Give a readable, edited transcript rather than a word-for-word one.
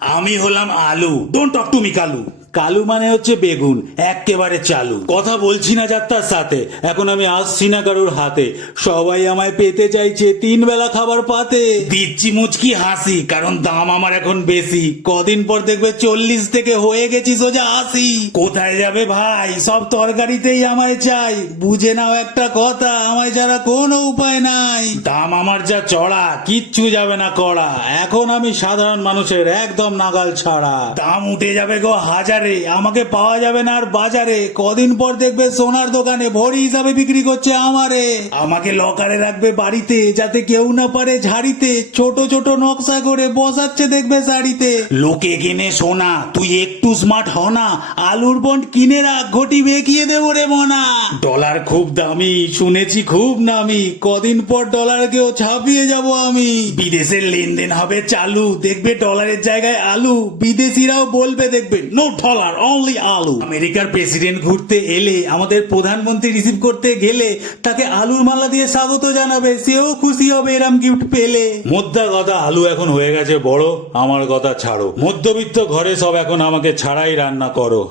আমি হলাম আলু, don't talk to me Kalu. Kalu মানে হচ্ছে বেগুন, এক্কেবারে চালু। কথা বলছি না যাত্রার সাথে, এখন আমি আসছি না কারুর হাতে। সবাই আমায় পেতে চাইছে 3 বেলা খাবার পাতে। দিচ্ছি মুচকি হাসি, কারণ দাম আমার এখন বেশি। কদিন পর দেখবে 40 থেকে হয়ে গেছি সোজা 80। কোথায় যাবে ভাই, সব তরকারিতেই আমায় চাই। বুঝে নাও একটা কথা, আমায় ছাড়া কোনো উপায় নাই। দাম আমার যা চড়া, কিচ্ছু যাবে না কড়া। এখন আমি সাধারণ মানুষের একদম নাগাল ছাড়া। দাম উঠে যাবে গো হাজারে, আমাকে পাওয়া যাবে না আর বাজারে। কদিন পর দেখবে সোনার দোকানে ভরি হিসাবে বিক্রি করছে আমারে। আমাকে লকারে রাখবে বাড়িতে, যাতে কেউ না পারে ঝাড়িতে। ছোট ছোট নকশা করে বসাচ্ছে দেখবে শাড়িতে। লোকে কিনে সোনা, তুই একটু স্মার্ট হ না। আলুর বন্ড কিনে রাখ, ঘটি বেঁকিয়ে দেবো রে মনা। ডলার খুব দামি, শুনেছি খুব নামি। কদিন পর ডলারকেও ছাপিয়ে যাব আমি। বিদেশের লেনদেন হবে চালু, দেখবে ডলারের জায়গায় আলু। বিদেশিরাও বলবে দেখবে নো ডলার, অনলি আলু। আমেরিকার প্রেসিডেন্ট ঘুরতে এলে, আমাদের প্রধানমন্ত্রী রিসিভ করতে গেলে, তাকে আলুর মালা দিয়ে স্বাগত জানাবে। সেও খুশি হবে এরম গিফট পেলে। মোদ্দা কথা, আলু এখন হয়ে গেছে বড়, আমার কথা ছাড়ো। মধ্যবিত্ত ঘরে সব এখন আমাকে ছাড়াই রান্না করো।